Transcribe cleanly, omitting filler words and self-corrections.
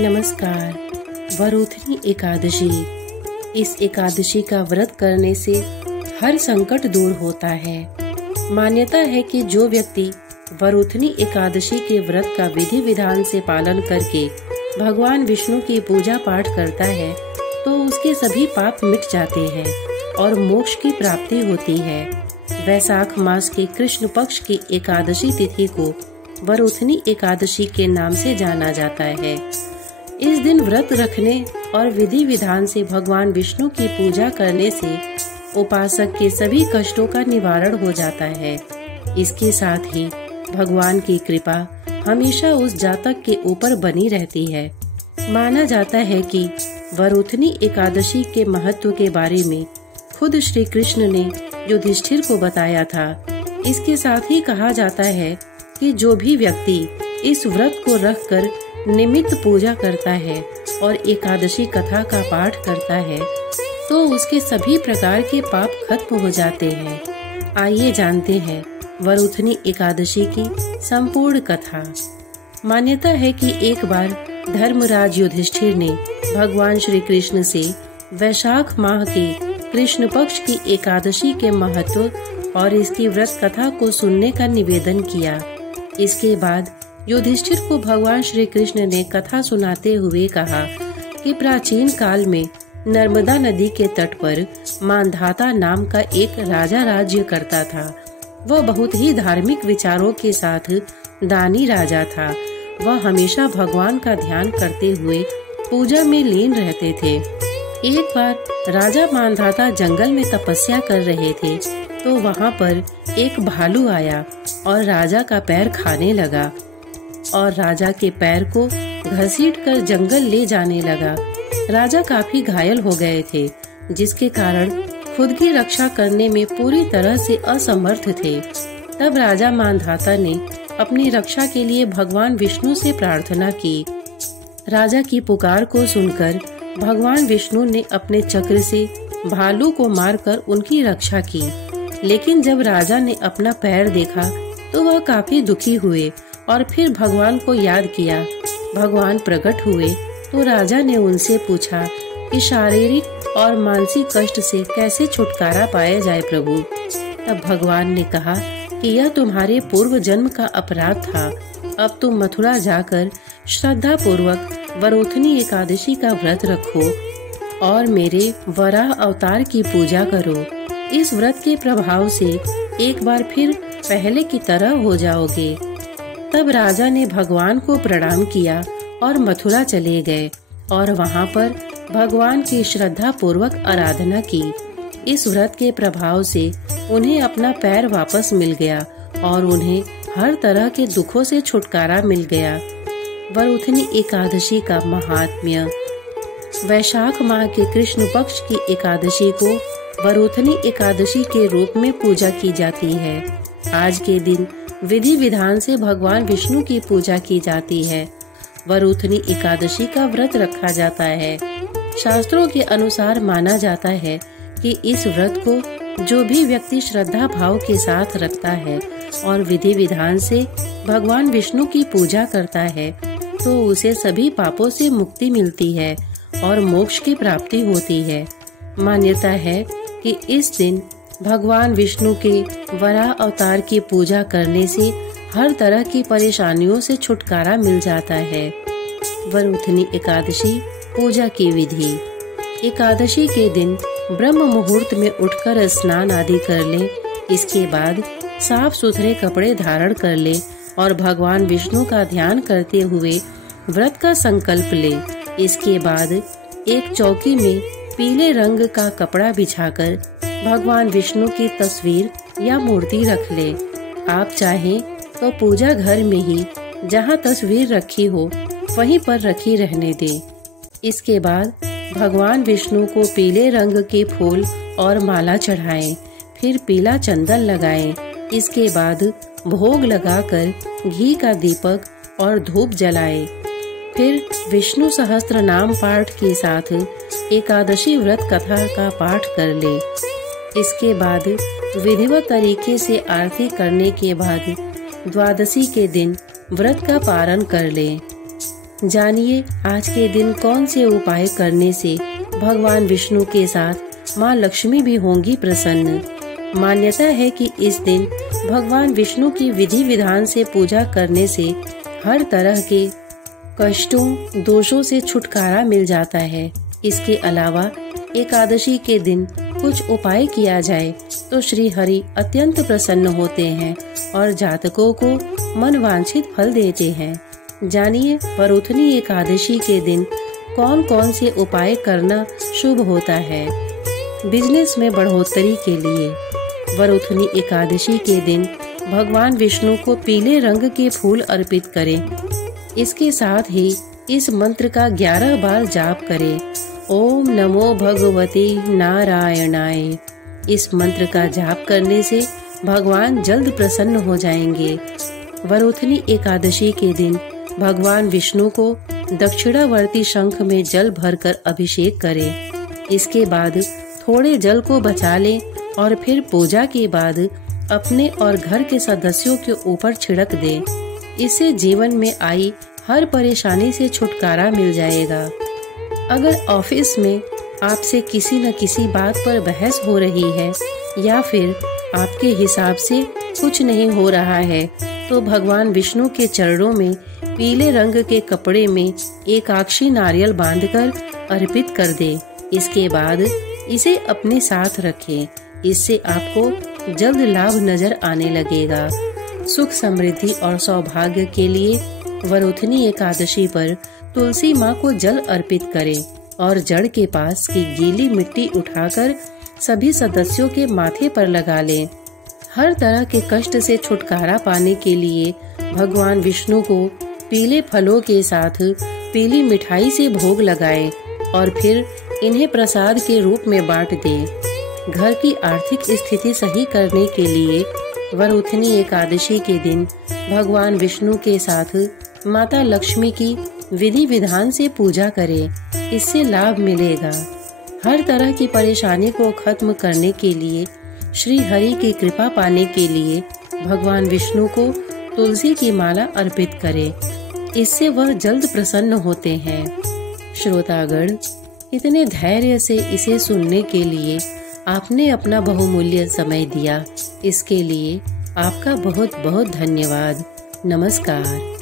नमस्कार। वरुथनी एकादशी। इस एकादशी का व्रत करने से हर संकट दूर होता है। मान्यता है कि जो व्यक्ति वरुथनी एकादशी के व्रत का विधि विधान से पालन करके भगवान विष्णु की पूजा पाठ करता है तो उसके सभी पाप मिट जाते हैं और मोक्ष की प्राप्ति होती है। वैशाख मास के कृष्ण पक्ष की एकादशी तिथि को वरुथनी एकादशी के नाम से जाना जाता है। इस दिन व्रत रखने और विधि विधान से भगवान विष्णु की पूजा करने से उपासक के सभी कष्टों का निवारण हो जाता है। इसके साथ ही भगवान की कृपा हमेशा उस जातक के ऊपर बनी रहती है। माना जाता है कि वरुथनी एकादशी के महत्व के बारे में खुद श्री कृष्ण ने युधिष्ठिर को बताया था। इसके साथ ही कहा जाता है कि जो भी व्यक्ति इस व्रत को रखकर निमित्त पूजा करता है और एकादशी कथा का पाठ करता है तो उसके सभी प्रकार के पाप खत्म हो जाते हैं। आइए जानते हैं वरुथनी एकादशी की संपूर्ण कथा। मान्यता है कि एक बार धर्मराज युधिष्ठिर ने भगवान श्री कृष्ण से वैशाख माह की कृष्ण पक्ष की एकादशी के महत्व और इसकी व्रत कथा को सुनने का निवेदन किया। इसके बाद युधिष्ठिर को भगवान श्री कृष्ण ने कथा सुनाते हुए कहा कि प्राचीन काल में नर्मदा नदी के तट पर मांधाता नाम का एक राजा राज्य करता था। वह बहुत ही धार्मिक विचारों के साथ दानी राजा था। वह हमेशा भगवान का ध्यान करते हुए पूजा में लीन रहते थे। एक बार राजा मांधाता जंगल में तपस्या कर रहे थे तो वहाँ पर एक भालू आया और राजा का पैर खाने लगा और राजा के पैर को घसीटकर जंगल ले जाने लगा। राजा काफी घायल हो गए थे जिसके कारण खुद की रक्षा करने में पूरी तरह से असमर्थ थे। तब राजा मांधाता ने अपनी रक्षा के लिए भगवान विष्णु से प्रार्थना की। राजा की पुकार को सुनकर भगवान विष्णु ने अपने चक्र से भालू को मारकर उनकी रक्षा की। लेकिन जब राजा ने अपना पैर देखा तो वह काफी दुखी हुए और फिर भगवान को याद किया। भगवान प्रकट हुए तो राजा ने उनसे पूछा कि शारीरिक और मानसिक कष्ट से कैसे छुटकारा पाया जाए प्रभु। तब भगवान ने कहा कि यह तुम्हारे पूर्व जन्म का अपराध था। अब तुम मथुरा जाकर श्रद्धा पूर्वक वरुथनी एकादशी का व्रत रखो और मेरे वराह अवतार की पूजा करो। इस व्रत के प्रभाव से एक बार फिर पहले की तरह हो जाओगे। तब राजा ने भगवान को प्रणाम किया और मथुरा चले गए और वहाँ पर भगवान की श्रद्धा पूर्वक आराधना की। इस व्रत के प्रभाव से उन्हें अपना पैर वापस मिल गया और उन्हें हर तरह के दुखों से छुटकारा मिल गया। वरुथनी एकादशी का महात्म्य। वैशाख माह के कृष्ण पक्ष की एकादशी को वरुथनी एकादशी के रूप में पूजा की जाती है। आज के दिन विधि विधान से भगवान विष्णु की पूजा की जाती है। वरुथनी एकादशी का व्रत रखा जाता है। शास्त्रों के अनुसार माना जाता है कि इस व्रत को जो भी व्यक्ति श्रद्धा भाव के साथ रखता है और विधि विधान से भगवान विष्णु की पूजा करता है तो उसे सभी पापों से मुक्ति मिलती है और मोक्ष की प्राप्ति होती है। मान्यता है कि इस दिन भगवान विष्णु के वराह अवतार की पूजा करने से हर तरह की परेशानियों से छुटकारा मिल जाता है। वरुथनी एकादशी पूजा की विधि। एकादशी के दिन ब्रह्म मुहूर्त में उठकर स्नान आदि कर लें। इसके बाद साफ सुथरे कपड़े धारण कर लें और भगवान विष्णु का ध्यान करते हुए व्रत का संकल्प लें। इसके बाद एक चौकी में पीले रंग का कपड़ा बिछाकर भगवान विष्णु की तस्वीर या मूर्ति रख ले। आप चाहें तो पूजा घर में ही जहां तस्वीर रखी हो वहीं पर रखी रहने दें। इसके बाद भगवान विष्णु को पीले रंग के फूल और माला चढ़ाएं, फिर पीला चंदन लगाएं। इसके बाद भोग लगाकर घी का दीपक और धूप जलाएं। फिर विष्णु सहस्त्र नाम पाठ के साथ एकादशी व्रत कथा का पाठ कर ले। इसके बाद विधिवत तरीके से आरती करने के बाद द्वादशी के दिन व्रत का पारण कर ले। जानिए आज के दिन कौन से उपाय करने से भगवान विष्णु के साथ माँ लक्ष्मी भी होंगी प्रसन्न। मान्यता है कि इस दिन भगवान विष्णु की विधि विधान से पूजा करने से हर तरह के कष्टों दोषों से छुटकारा मिल जाता है। इसके अलावा एकादशी के दिन कुछ उपाय किया जाए तो श्री हरि अत्यंत प्रसन्न होते हैं और जातकों को मनवांछित फल देते हैं। जानिए वरुथनी एकादशी के दिन कौन कौन से उपाय करना शुभ होता है। बिजनेस में बढ़ोतरी के लिए वरुथनी एकादशी के दिन भगवान विष्णु को पीले रंग के फूल अर्पित करें। इसके साथ ही इस मंत्र का 11 बार जाप करें, ओम नमो भगवते नारायणाय। इस मंत्र का जाप करने से भगवान जल्द प्रसन्न हो जाएंगे। वरुथनी एकादशी के दिन भगवान विष्णु को दक्षिणावर्ती शंख में जल भरकर अभिषेक करें। इसके बाद थोड़े जल को बचा लें और फिर पूजा के बाद अपने और घर के सदस्यों के ऊपर छिड़क दें। इससे जीवन में आई हर परेशानी से छुटकारा मिल जाएगा। अगर ऑफिस में आपसे किसी न किसी बात पर बहस हो रही है या फिर आपके हिसाब से कुछ नहीं हो रहा है तो भगवान विष्णु के चरणों में पीले रंग के कपड़े में एकाक्षी नारियल बांधकर अर्पित कर दे। इसके बाद इसे अपने साथ रखें। इससे आपको जल्द लाभ नजर आने लगेगा। सुख समृद्धि और सौभाग्य के लिए वरुथनी एकादशी पर तुलसी माँ को जल अर्पित करें और जड़ के पास की गीली मिट्टी उठाकर सभी सदस्यों के माथे पर लगा लें। हर तरह के कष्ट से छुटकारा पाने के लिए भगवान विष्णु को पीले फलों के साथ पीली मिठाई से भोग लगाएं और फिर इन्हें प्रसाद के रूप में बांट दें। घर की आर्थिक स्थिति सही करने के लिए वरुथनी एकादशी के दिन भगवान विष्णु के साथ माता लक्ष्मी की विधि विधान से पूजा करें। इससे लाभ मिलेगा। हर तरह की परेशानी को खत्म करने के लिए श्री हरि की कृपा पाने के लिए भगवान विष्णु को तुलसी की माला अर्पित करें। इससे वह जल्द प्रसन्न होते हैं। श्रोतागण, इतने धैर्य से इसे सुनने के लिए आपने अपना बहुमूल्य समय दिया। इसके लिए आपका बहुत बहुत धन्यवाद। नमस्कार।